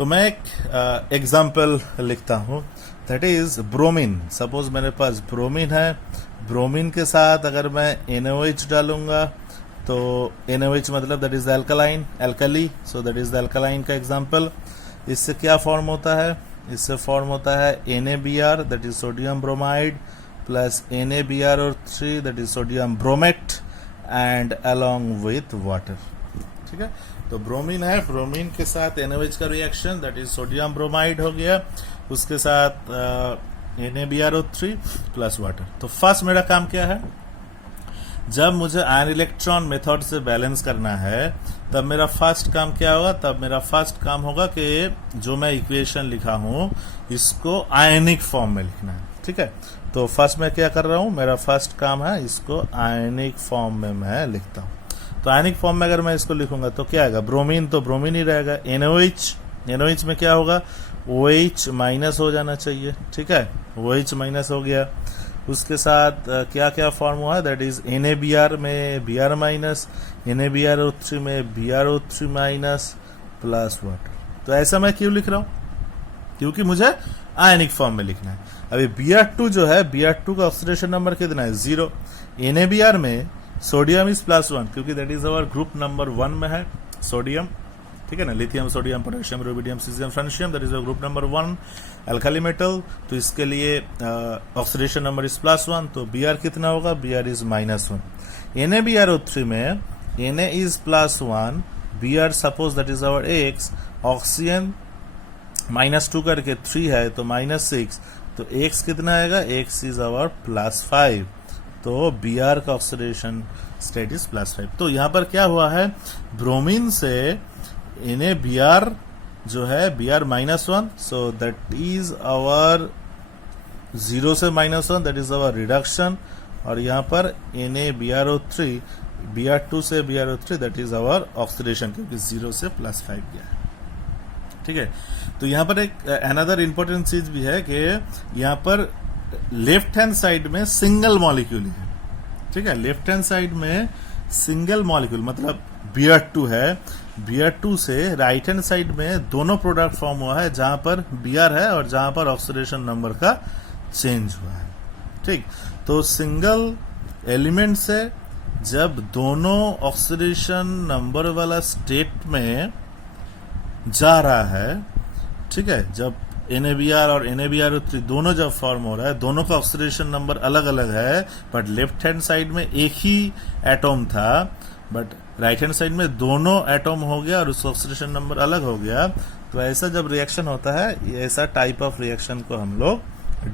तो मैं एक एग्जाम्पल लिखता हूँ, दैट इज ब्रोमीन। सपोज मेरे पास ब्रोमीन है, ब्रोमीन के साथ अगर मैं NaOH डालूंगा तो NaOH मतलब that is alkaline, alkali, so that is the alkaline का एग्जाम्पल। इससे क्या फॉर्म होता है? इससे फॉर्म होता है NaBr that is sodium bromide plus NaBrO3 that is sodium bromate and along with water. ठीक है, तो ब्रोमीन है, ब्रोमीन के साथ NaOH का reaction that is sodium bromide हो गया, उसके साथ NaBrO3 प्लस वाटर। तो फर्स्ट मेरा काम क्या है? जब मुझे आयन इलेक्ट्रॉन मेथड से बैलेंस करना है तब मेरा फर्स्ट काम क्या होगा? तब मेरा फर्स्ट काम होगा कि जो मैं इक्वेशन लिखा हूं इसको आयनिक फॉर्म में लिखना है। ठीक है, तो फर्स्ट मैं क्या कर रहा हूं? मेरा फर्स्ट काम है इसको आयनिक फॉर्म में मैं लिखता हूं। तो आयनिक फॉर्म में अगर मैं इसको लिखूंगा तो क्या आएगा? ब्रोमीन तो ब्रोमीन ही रहेगा। NaOH में क्या होगा? OH माइनस हो जाना चाहिए। ठीक है, OH माइनस हो गया। उसके साथ क्या क्या फॉर्म हुआ है? दैट इज NaBr में Br माइनस, NaBrO3 में BrO3 माइनस प्लस वाटर। तो ऐसा मैं क्यों लिख रहा हूं? क्योंकि मुझे आयनिक फॉर्म में लिखना है। अभी Br2 जो है, Br2 का ऑक्सीडेशन नंबर कितना है? 0। NaBr में सोडियम इज +1 क्योंकि that is our group number 1 में है सोडियम। ठीक है ना, lithium, sodium, potassium, rubidium, caesium, francium, that is group number 1 alkali metal. तो इसके लिए ऑक्सीडेशन नंबर इज +1, तो Br कितना होगा? Br is -1। NaBrO3 में Na is +1, Br suppose that is our X, oxygen -2 करके 3 है तो -6, तो X कितना आएगा? X इज आवर +5, तो Br का ऑक्सीडेशन स्टेट इज +5। तो यहां पर क्या हुआ है? ब्रोमीन से NaBr जो है Br -1, so that is our 0 से -1 दैट इज आवर रिडक्शन, और यहां पर NaBrO3 Br2 से Br3 that is our oxidation क्योंकि 0 से +5 गया है। ठीक है, तो यहां पर एक अनदर इंपॉर्टेंट चीज भी है कि यहां पर लेफ्ट हैंड साइड में सिंगल मॉलिक्यूल है। ठीक है, लेफ्ट हैंड साइड में सिंगल मॉलिक्यूल मतलब Br2 है, Br2 से राइट हैंड साइड में दोनों प्रोडक्ट फॉर्म हुआ है जहां पर Br है और जहां पर ऑक्सीडेशन नंबर का चेंज हुआ है। ठीक, तो सिंगल एलिमेंट से जब दोनों ऑक्सीडेशन नंबर वाला स्टेट में जा रहा है, ठीक है, जब NaBr और NaBrO3 दोनों जब फॉर्म हो रहा है, दोनों का ऑक्सीडेशन नंबर अलग अलग है, बट लेफ्ट हैंड साइड में एक ही एटॉम था, बट राइट हैंड साइड में दोनों एटॉम हो गया और उसका ऑक्सीडेशन नंबर अलग हो गया। तो ऐसा जब रिएक्शन होता है, ऐसा टाइप ऑफ रिएक्शन को हम लोग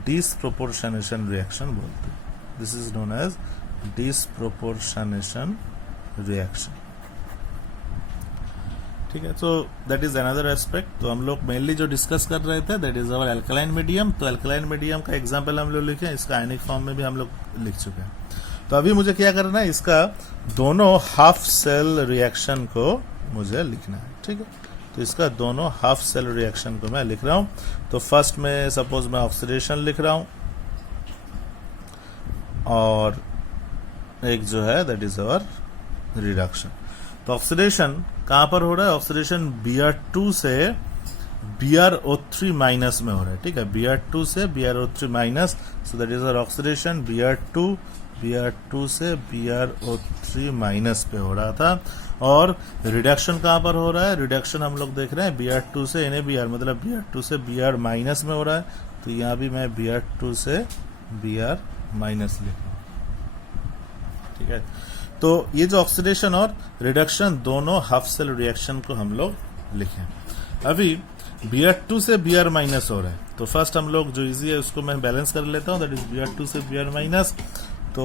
डिसप्रोपोर्शनेशन रिएक्शन बोलते हैं। This is known as disproportionation reaction. ठीक है, तो दैट इज अनदर एस्पेक्ट। तो हम लोग मेनली जो डिस्कस कर रहे थे that is our alkaline medium. तो एल्कलाइन मीडियम का एग्जांपल हम लोग लिखे, इसका आयनिक फॉर्म में भी हम लोग लिख चुके हैं। तो अभी मुझे क्या करना है? इसका दोनों हाफ सेल रिएक्शन को मुझे लिखना है। ठीक है, तो इसका दोनों हाफ सेल रिएक्शन को मैं लिख रहा हूं। तो फर्स्ट में सपोज मैं ऑक्सीडेशन लिख रहा हूं और एक जो है दैट इज अवर रिडक्शन। तो ऑक्सीडेशन कहां पर हो रहा है? ऑक्सीडेशन Br2 से BrO3 माइनस में हो रहा है। ठीक है, Br2 से BrO3 minus, so that is our oxidation Br2 से BrO3 माइनस पे हो रहा था। और रिडक्शन कहां पर हो रहा है? रिडक्शन हम लोग देख रहे हैं Br2 से NaBr मतलब Br2 से Br माइनस में हो रहा है। तो यहां भी मैं Br2 से Br माइनस लिख रहा हूं। ठीक है, तो ये जो ऑक्सीडेशन और रिडक्शन दोनों हाफ सेल रिएक्शन को हम लोग लिखें। अभी Br2 से Br माइनस हो रहा है, तो फर्स्ट हम लोग जो इजी है उसको मैं बैलेंस कर लेता हूं, दैट इज Br2 से Br माइनस। तो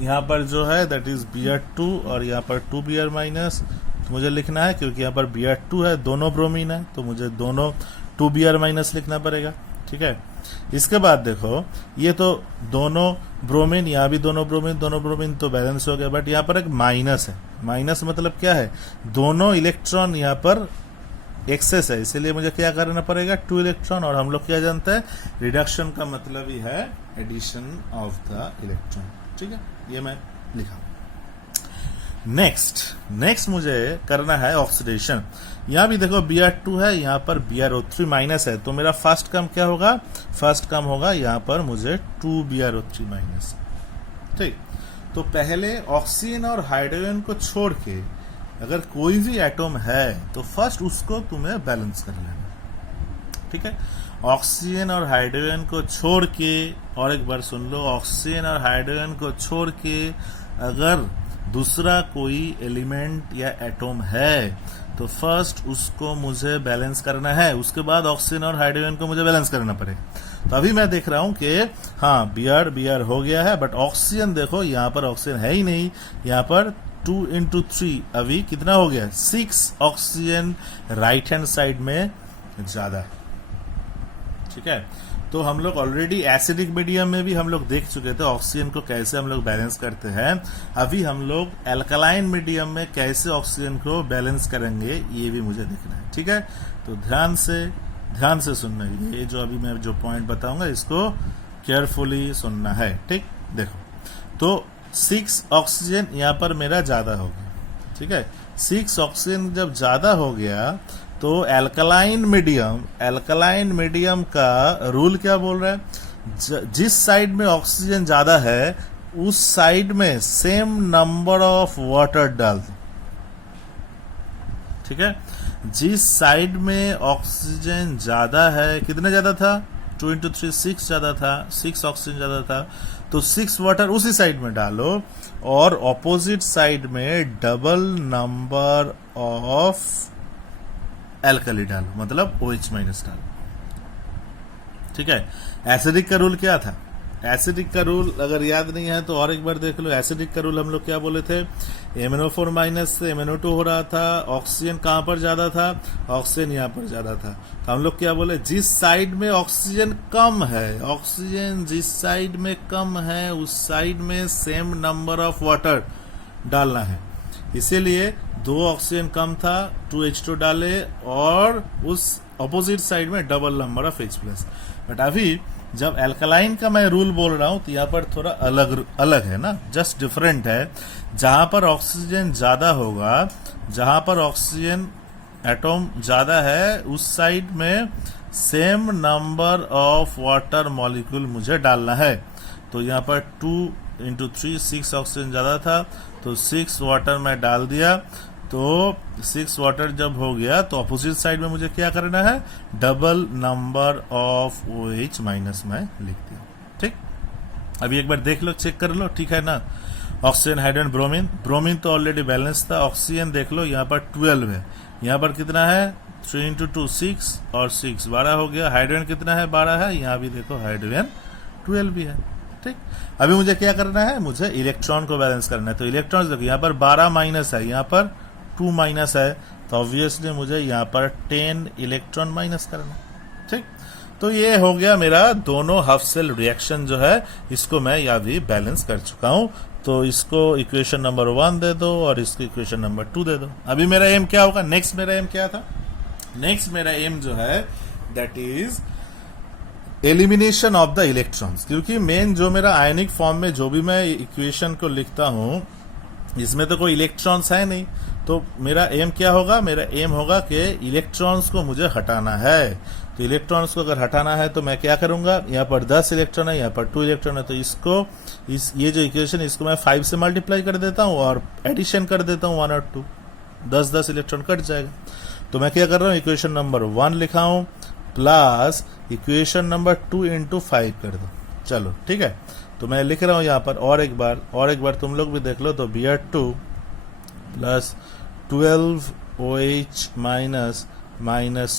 यहाँ पर जो है दैट इज Br2 और यहाँ पर 2Br माइनस मुझे लिखना है क्योंकि यहाँ पर Br2 है, दोनों ब्रोमीन है, तो मुझे दोनों 2Br माइनस लिखना पड़ेगा। ठीक है, इसके बाद देखो ये तो दोनों ब्रोमीन, यहाँ भी दोनों ब्रोमीन तो बैलेंस हो गया, बट यहाँ पर एक माइनस है। माइनस मतलब क्या है? दोनों इलेक्ट्रॉन यहाँ पर एक्सेस है, इसीलिए मुझे क्या करना पड़ेगा? 2 इलेक्ट्रॉन। और हम लोग क्या जानते हैं? रिडक्शन का मतलब ही है एडिशन ऑफ द इलेक्ट्रॉन। ठीक है, ये मैं लिखा। नेक्स्ट मुझे करना है ऑक्सीडेशन। यहाँ भी देखो Br2 है, यहाँ पर BrO3 माइनस है, तो मेरा फर्स्ट कम क्या होगा, फर्स्ट कम होगा यहाँ पर मुझे 2BrO3 माइनस। ठीक, तो पहले ऑक्सीजन और हाइड्रोजन को छोड़ के अगर कोई भी एटम है तो फर्स्ट उसको तुम्हें बैलेंस कर लेना। ठीक है, ऑक्सीजन और हाइड्रोजन को छोड़ के, और एक बार सुन लो, ऑक्सीजन और हाइड्रोजन को छोड़ के अगर दूसरा कोई एलिमेंट या एटम है तो फर्स्ट उसको मुझे बैलेंस करना है, उसके बाद ऑक्सीजन और हाइड्रोजन को मुझे बैलेंस करना पड़ेगा। तो अभी मैं देख रहा हूं कि हाँ Br हो गया है, बट ऑक्सीजन देखो यहाँ पर ऑक्सीजन है ही नहीं, यहाँ पर 2 into 3 अभी कितना हो गया, 6 ऑक्सीजन राइट हैंड साइड में ज्यादा है। ठीक है, तो हम लोग ऑलरेडी एसिडिक मीडियम में भी हम लोग देख चुके थे ऑक्सीजन को कैसे हम लोग बैलेंस करते हैं। अभी हम लोग एल्कलाइन मीडियम में कैसे ऑक्सीजन को बैलेंस करेंगे ये भी मुझे देखना है। ठीक है, तो ध्यान से सुनना, ये जो अभी मैं जो पॉइंट बताऊंगा इसको केयरफुली सुनना है। ठीक, देखो, तो 6 ऑक्सीजन यहाँ पर मेरा ज्यादा हो गया। ठीक है, 6 ऑक्सीजन जब ज्यादा हो गया तो एल्कलाइन मीडियम का रूल क्या बोल रहा है, जिस साइड में ऑक्सीजन ज्यादा है उस साइड में सेम नंबर ऑफ वाटर डाल दो। ठीक है, जिस साइड में ऑक्सीजन ज्यादा है, कितना ज्यादा था, 2 into 3 6 ज्यादा था, 6 ऑक्सीजन ज्यादा था, तो 6 वाटर उसी साइड में डालो और ऑपोजिट साइड में डबल नंबर ऑफ एल्कली डालो, मतलब OH माइनस डालो। ठीक है, एसिडिक का रूल क्या था, एसिडिक का रूल अगर याद नहीं है तो और एक बार देख लो। एसिडिक का रूल हम लोग क्या बोले थे, MnO4 माइनस से MnO2 हो रहा था, ऑक्सीजन कहां पर ज्यादा था, ऑक्सीजन यहां पर ज्यादा था, तो हम लोग क्या बोले, जिस साइड में ऑक्सीजन कम है, ऑक्सीजन जिस साइड में कम है उस साइड में सेम नंबर ऑफ वाटर डालना है। इसीलिए 2 ऑक्सीजन कम था, 2H2 डाले और उस अपोजिट साइड में double number of H+। But अभी जब एल्कलाइन का मैं रूल बोल रहा हूं तो यहाँ पर थोड़ा अलग है ना, जस्ट डिफरेंट है। जहां पर ऑक्सीजन ज्यादा होगा, जहां पर ऑक्सीजन एटम ज्यादा है उस साइड में same number of water molecule मुझे डालना है। तो यहाँ पर 2 into 3 6 ऑक्सीजन ज्यादा था तो 6 वाटर मैं डाल दिया, तो 6 वाटर जब हो गया तो अपोजिट साइड में मुझे क्या करना है, double number of OH minus मैं लिख दिया। ठीक, अभी एक बार देख लो, चेक कर लो, ठीक है ना। ऑक्सीजन, हाइड्रोजन, ब्रोमीन तो ऑलरेडी बैलेंस था। ऑक्सीजन देख लो यहाँ पर 12 है, यहाँ पर कितना है, 3 into 2 6 और 6 12 हो गया। हाइड्रोजन कितना है, 12 है, यहाँ भी देखो हाइड्रोजन 12 भी है। ठीक, अभी मुझे क्या करना है, मुझे इलेक्ट्रॉन को बैलेंस करना है। तो इलेक्ट्रॉन देखो यहाँ पर 12 माइनस है, यहाँ पर 2 माइनस है, तो ऑब्वियसली मुझे यहाँ पर 10 इलेक्ट्रॉन माइनस करना। ठीक, तो ये हो गया मेरा दोनों हाफ सेल रिएक्शन जो है, इसको मैं यहाँ भी बैलेंस कर चुका हूं। तो इसको इक्वेशन नंबर 1 दे दो और इसको इक्वेशन नंबर 2 दे दो। अभी मेरा एम क्या होगा, नेक्स्ट मेरा एम क्या था, नेक्स्ट मेरा एम जो है that is elimination of the electrons. क्योंकि मेन जो मेरा आयनिक फॉर्म में जो भी मैं इक्वेशन को लिखता हूं इसमें तो कोई इलेक्ट्रॉन्स है नहीं, तो मेरा एम क्या होगा, मेरा एम होगा कि इलेक्ट्रॉन्स को मुझे हटाना है। तो इलेक्ट्रॉन्स को अगर हटाना है तो मैं क्या करूंगा, यहाँ पर 10 इलेक्ट्रॉन है, यहाँ पर 2 इलेक्ट्रॉन है, तो इसको ये जो इक्वेशन इसको मैं 5 से मल्टीप्लाई कर देता हूँ और एडिशन कर देता हूँ 1 और 2, 10 इलेक्ट्रॉन कट जाएगा। तो मैं क्या कर रहा हूँ, इक्वेशन नंबर 1 लिखा हूँ प्लस इक्वेशन नंबर 2 into 5 कर दो। चलो ठीक है, तो मैं लिख रहा हूं यहाँ पर और एक बार तुम लोग भी देख लो। तो Br2 plus 12 OH minus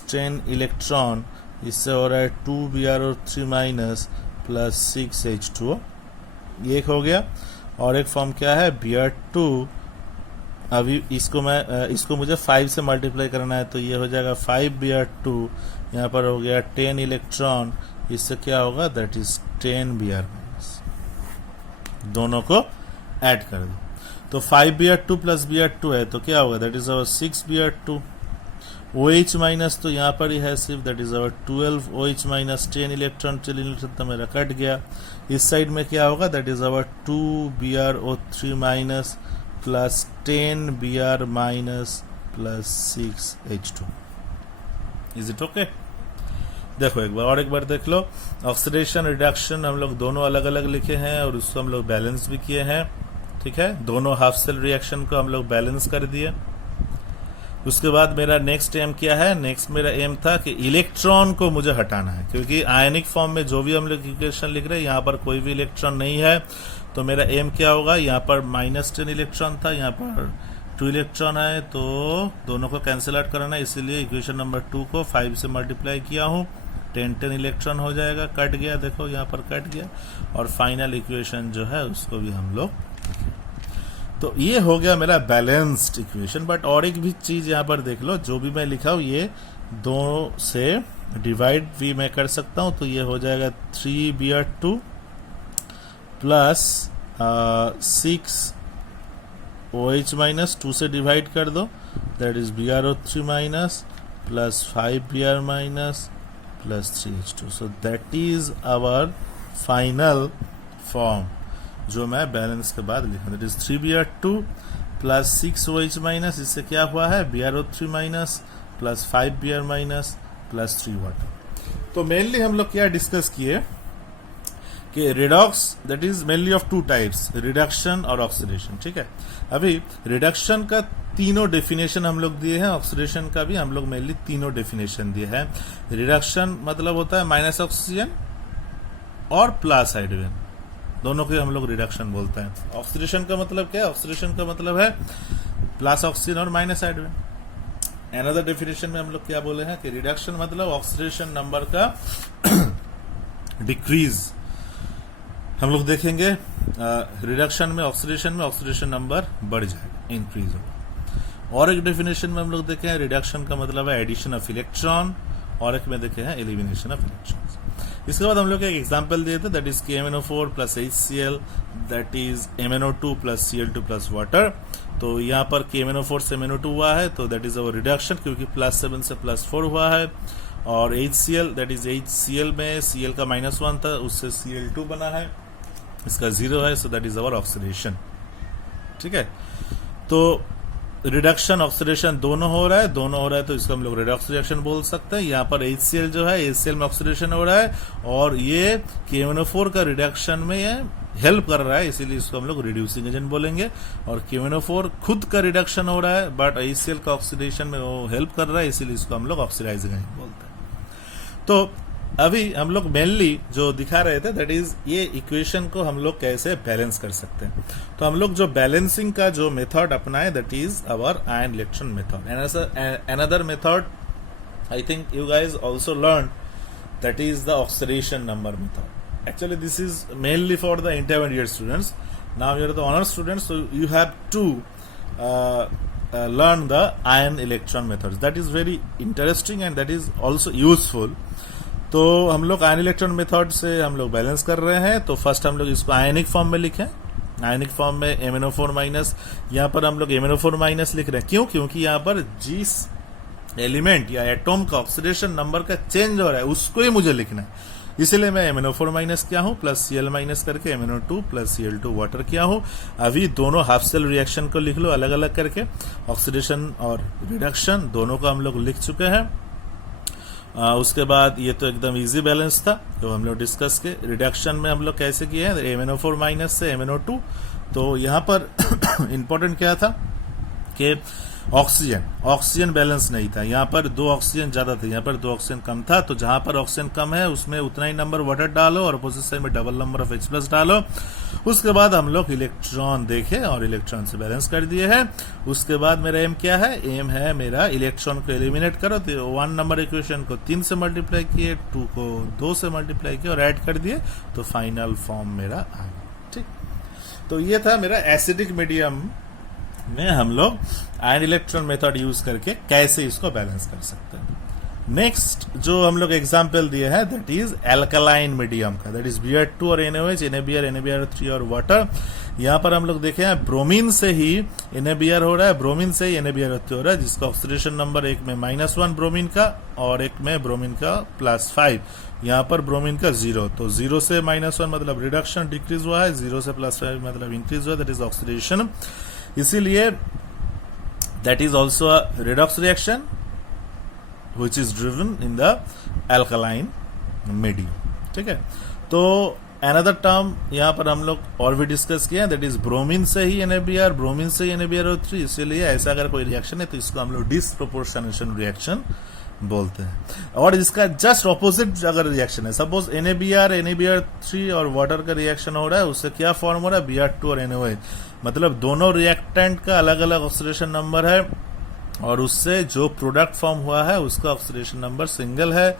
10 electron, इससे हो रहा है 2 BrO3 माइनस प्लस 6 H2O, ये एक हो गया। और एक फॉर्म क्या है Br2, अभी इसको मुझे 5 से मल्टीप्लाई करना है, तो ये हो जाएगा 5 Br2, यहाँ पर हो गया 10 इलेक्ट्रॉन, इससे क्या होगा दैट इज 10 Br माइनस, दोनों को ऐड कर दो। तो 5 Br2 प्लस Br2 है तो क्या होगा, that is our 6 Br2। OH minus तो यहाँ पर ही है सिर्फ, that is our 12 OH minus 10 electron, तो मेरा कट गया। इस साइड में क्या होगा, that is our 2 BrO3 minus plus 10 Br minus plus 6H2। Is it okay? देखो एक बार देख लो, ऑक्सीडेशन रिडक्शन हम लोग दोनों अलग अलग लिखे हैं और उसको हम लोग बैलेंस भी किए हैं। ठीक है, दोनों हाफ सेल रिएक्शन को हम लोग बैलेंस कर दिए। उसके बाद मेरा नेक्स्ट एम क्या है? नेक्स्ट मेरा एम था कि इलेक्ट्रॉन को मुझे हटाना है, क्योंकि आयनिक फॉर्म में जो भी हम लोग इक्वेशन लिख रहे हैं यहाँ पर कोई भी इलेक्ट्रॉन नहीं है। तो मेरा एम क्या होगा? यहाँ पर -10 इलेक्ट्रॉन था, यहाँ पर 2 इलेक्ट्रॉन है, तो दोनों को कैंसिल आउट कराना है, इसीलिए इक्वेशन नंबर 2 को 5 से मल्टीप्लाई किया हूँ। 10 इलेक्ट्रॉन हो जाएगा, कट गया, देखो यहाँ पर कट गया। और फाइनल इक्वेशन जो है उसको भी हम लोग, तो ये हो गया मेरा बैलेंस्ड इक्वेशन। बट और एक भी चीज यहाँ पर देख लो, जो भी मैं लिखा हूँ ये 2 से डिवाइड भी मैं कर सकता हूँ, तो ये हो जाएगा 3Br2 प्लस 6OH माइनस 2 से डिवाइड कर दो, that is BrO3 minus plus 5Br minus plus 3H2। So that is our final form जो मैं बैलेंस के बाद लिखा, that is 3Br2 plus 6OH minus, इससे क्या हुआ है? BrO3 minus plus 5Br minus plus 3 water. तो मेनली हम लोग क्या डिस्कस किए कि redox, that is mainly of 2 types, reduction और ऑक्सीडेशन। ठीक है, अभी रिडक्शन का तीनों डेफिनेशन हम लोग दिए हैं, ऑक्सीडेशन का भी हम लोग मेनली तीनों डेफिनेशन दिए हैं। रिडक्शन मतलब होता है माइनस ऑक्सीजन और प्लस हाइड्रोजन, दोनों को हम लोग रिडक्शन बोलते हैं। ऑक्सीडेशन का मतलब क्या है? ऑक्सीडेशन का मतलब है प्लस ऑक्सीजन और माइनस हाइड्रोजन। अनदर डेफिनेशन में हम लोग क्या बोले हैं कि रिडक्शन मतलब ऑक्सीडेशन नंबर का डिक्रीज। हम लोग देखेंगे रिडक्शन में, ऑक्सीडेशन नंबर बढ़ जाएगा, इंक्रीज होगा। और एक डेफिनेशन में हम लोग देखे हैं रिडक्शन का मतलब है एडिशन ऑफ इलेक्ट्रॉन, और एक में देखे हैं एलिमिनेशन ऑफ इलेक्ट्रॉन। इसके बाद हम लोग एक एग्जांपल दिए थे, that is KMnO4 plus HCl, that is MnO2 plus Cl2 plus water. तो यहाँ पर KMnO4 से MnO2 हुआ है, तो दैट इज अवर रिडक्शन, क्योंकि +7 से +4 हुआ है। और HCl, दैट इज HCl में Cl का -1 था, उससे Cl2 बना है, इसका 0 है, सो दैट इज अवर ऑक्सीडेशन। ठीक है, तो रिडक्शन ऑक्सीडेशन दोनों हो रहा है, तो इसको हम लोग रिडॉक्स रिएक्शन बोल सकते हैं। यहाँ पर HCl जो है, HCl में ऑक्सीडेशन हो रहा है और ये KMnO4 का रिडक्शन में ये हेल्प कर रहा है, इसीलिए इसको हम लोग रिड्यूसिंग एजेंट बोलेंगे। और KMnO4 खुद का रिडक्शन हो रहा है, बट HCl का ऑक्सीडेशन में वो हेल्प कर रहा है, इसीलिए इसको हम लोग ऑक्सीडाइजिंग एजेंट बोलते हैं। तो अभी हम लोग मेनली जो दिखा रहे थे, दैट इज ये इक्वेशन को हम लोग कैसे बैलेंस कर सकते हैं। तो हम लोग जो बैलेंसिंग का जो मेथड अपनाए, that is our ion electron method. Another method I think you guys also learn, that is the oxidation number method. Actually this is mainly for the intermediate students. Now you are the honour students, so you have to learn the ion electron methods. That is very interesting and that is also useful. तो हम लोग ion electron method से हम लोग balance कर रहे हैं। तो फर्स्ट हम लोग इसको आयनिक फॉर्म में लिखें। आयनिक फॉर्म में MnO4 माइनस, यहाँ पर हम लोग MnO4 माइनस लिख रहे हैं। क्यों? क्योंकि यहाँ पर जिस एलिमेंट या एटॉम का ऑक्सीडेशन नंबर का चेंज हो रहा है उसको ही मुझे लिखना है, इसलिए मैं MnO4 माइनस किया हूँ, प्लस Cl माइनस करके MnO2 प्लस Cl2 वाटर किया हूँ। अभी दोनों हाफ सेल रिएक्शन को लिख लो अलग अलग करके, ऑक्सीडेशन और रिडक्शन दोनों को हम लोग लिख चुके हैं। उसके बाद ये तो एकदम इजी बैलेंस था, तो हम लोग डिस्कस के रिडक्शन में हम लोग कैसे किए हैं, MnO4 माइनस से MnO2। तो यहाँ पर इंपॉर्टेंट क्या था कि ऑक्सीजन बैलेंस नहीं था, यहाँ पर 2 ऑक्सीजन ज्यादा थे, यहाँ पर 2 ऑक्सीजन कम था। तो जहां पर ऑक्सीजन कम है उसमें उतना ही नंबर वाटर डालो और अपोजिट साइड में डबल नंबर ऑफ H+ डालो। उसके बाद हम लोग इलेक्ट्रॉन देखे और इलेक्ट्रॉन से बैलेंस कर दिए हैं। उसके बाद मेरा एम क्या है? एम है मेरा इलेक्ट्रॉन को एलिमिनेट करो। तो 1 नंबर इक्वेशन को 3 से मल्टीप्लाई किए, 2 को 2 से मल्टीप्लाई किए और ऐड कर दिए, तो फाइनल फॉर्म मेरा आ गया। ठीक, तो ये था मेरा एसिडिक मीडियम में हम लोग आयन इलेक्ट्रॉन मेथड यूज करके कैसे इसको बैलेंस कर सकते हैं। नेक्स्ट जो हम लोग एग्जांपल दिए हैं, दैट इज एल्कलाइन मीडियम का, दैट इज Br2 और NaOH, NaBr, NaBr3 और वाटर। यहाँ पर हम लोग देखे हैं ब्रोमीन से ही NaBr हो रहा है, ब्रोमीन से ही NaBr हो रहा है, जिसका ऑक्सीडेशन नंबर एक में -1 ब्रोमीन का और एक में ब्रोमीन का +5। यहाँ पर ब्रोमीन का 0, तो 0 से -1 मतलब रिडक्शन डिक्रीज हुआ है, 0 से +5 मतलब इंक्रीज हुआ है, दैट इज ऑक्सीडेशन। इसीलिए that is also a redox reaction which is driven in the alkaline medium. ठीक है, तो अनदर टर्म यहाँ पर हम लोग और भी डिस्कस किया, दैट इज ब्रोमीन से ही NaBr, ब्रोमीन से ही NaBrO3। इसीलिए ऐसा अगर कोई रिएक्शन है तो इसको हम लोग डिसप्रोपोर्शनेशन रिएक्शन बोलते हैं। और इसका जस्ट ऑपोजिट अगर रिएक्शन है, सपोज NaBr, NaBr3 और वाटर का रिएक्शन हो रहा है, उससे क्या फॉर्म हो रहा है, Br2 और NaOH, मतलब दोनों रिएक्टेंट का अलग अलग ऑक्सीडेशन नंबर है और उससे जो प्रोडक्ट फॉर्म हुआ है उसका ऑक्सीडेशन नंबर सिंगल है।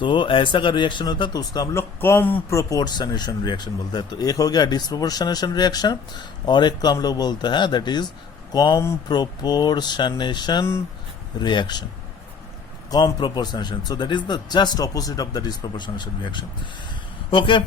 तो ऐसा अगर रिएक्शन होता है तो उसका हम लोग कॉम प्रोपोर्शनेशन रिएक्शन बोलते हैं। तो एक हो गया डिसप्रोपोर्शनेशन रिएक्शन और एक को हम लोग बोलते हैं that is com proportionation reaction, com proportionation. So that is the just opposite of the disproportionation reaction. Okay,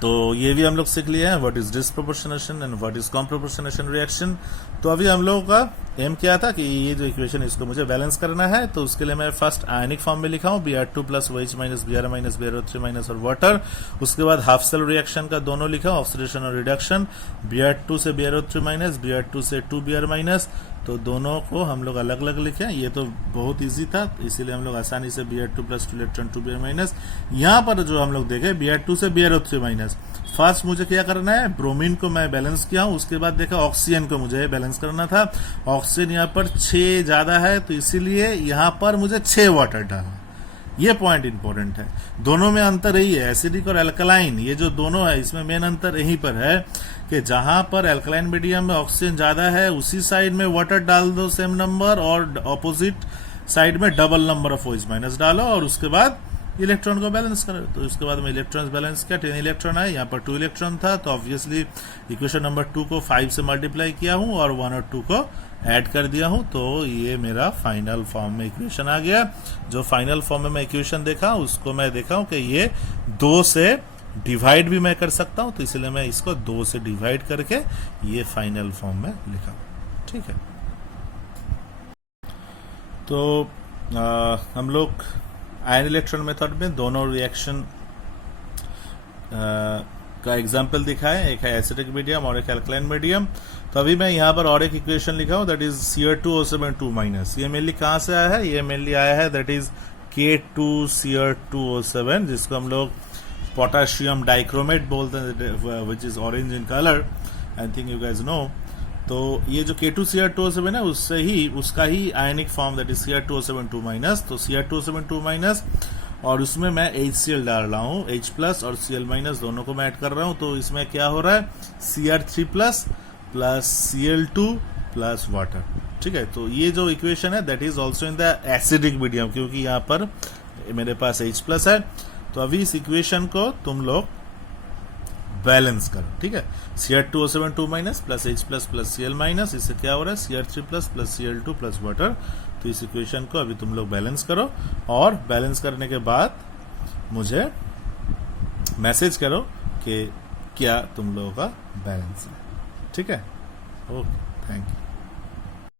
तो ये भी हम लोग सीख लिए हैं what is disproportionation and what is com proportionation reaction. तो अभी हम लोगों का एम क्या था कि ये जो इक्वेशन इसको मुझे बैलेंस करना है, तो उसके लिए मैं फर्स्ट आयनिक फॉर्म में लिखा हूं Br2 plus OH minus Br minus Br3 minus और वाटर। उसके बाद हाफ सेल रिएक्शन का दोनों लिखा, ऑक्सीडेशन और रिडक्शन, Br2 से Br3 माइनस, Br2 से 2Br माइनस। तो दोनों को हम लोग अलग अलग लिखे, ये तो बहुत इजी था, इसीलिए हम लोग आसानी से Br2 plus 2 electron 2Br minus. यहाँ पर जो हम लोग देखे Br2 से Br3 माइनस, फर्स्ट मुझे क्या करना है, ब्रोमीन को मैं बैलेंस किया हूं, उसके बाद देखा ऑक्सीजन को मुझे बैलेंस करना था। ऑक्सीजन यहाँ पर 6 ज्यादा है तो इसीलिए यहाँ पर मुझे 6 वाटर डालना। ये पॉइंट इंपॉर्टेंट है, दोनों में अंतर यही है, एसिडिक और अल्कलाइन, ये जो दोनों है इसमें मेन अंतर यहीं पर है कि जहां पर अल्कलाइन मीडियम में ऑक्सीजन ज्यादा है उसी साइड में वाटर डाल दो सेम नंबर, और ऑपोजिट साइड में double number of OH minus डालो और उसके बाद इलेक्ट्रॉन को बैलेंस करो। तो उसके बाद में इलेक्ट्रॉन बैलेंस किया, 10 इलेक्ट्रॉन आए, यहाँ पर 2 इलेक्ट्रॉन था, तो ऑब्वियसली इक्वेशन नंबर 2 को 5 से मल्टीप्लाई किया हूं और 1 और 2 को ऐड कर दिया हूं, तो ये मेरा फाइनल फॉर्म में इक्वेशन आ गया। जो फाइनल फॉर्म में मैं इक्वेशन देखा उसको मैं देखा हूं कि ये 2 से डिवाइड भी मैं कर सकता हूं, तो इसलिए मैं इसको 2 से डिवाइड करके ये फाइनल फॉर्म में लिखा। ठीक है, तो हम लोग आयन इलेक्ट्रॉन मेथड में दोनों रिएक्शन का एग्जाम्पल दिखा है, एक है एसिडिक मीडियम और एक अल्कलाइन मीडियम। तो अभी मैं यहाँ पर और एक इक्वेशन लिखा हूँ दैट इज Cr2O7 2-। ये मेनली कहाँ से आया है, ये मेनली आया है दैट इज K2Cr2O7, जिसको हम लोग पोटाशियम डाइक्रोमेट बोलते हैं, which is orange in colour, I think you guys know. तो ये जो K2Cr2O7 है उससे ही उसका ही ionic form that is Cr2O7 2-। तो Cr2O7 2- और उसमें मैं HCl डाल रहा हूँ, H प्लस और Cl- दोनों को मैं ऐड कर रहा हूँ। तो इसमें क्या हो रहा है, Cr3 plus Cl2 plus water. ठीक है, तो ये जो इक्वेशन है that is also in the acidic medium, क्योंकि यहाँ पर मेरे पास H प्लस है। तो अभी इस इक्वेशन को तुम लोग बैलेंस करो। ठीक है, Cr2O7 2- plus H plus plus Cl-, इससे क्या हो रहा है Cr3 plus Cl2 plus water. तो इस इक्वेशन को अभी तुम लोग बैलेंस करो और बैलेंस करने के बाद मुझे मैसेज करो कि क्या तुम लोगों का बैलेंस है। ठीक है, ओके, थैंक यू।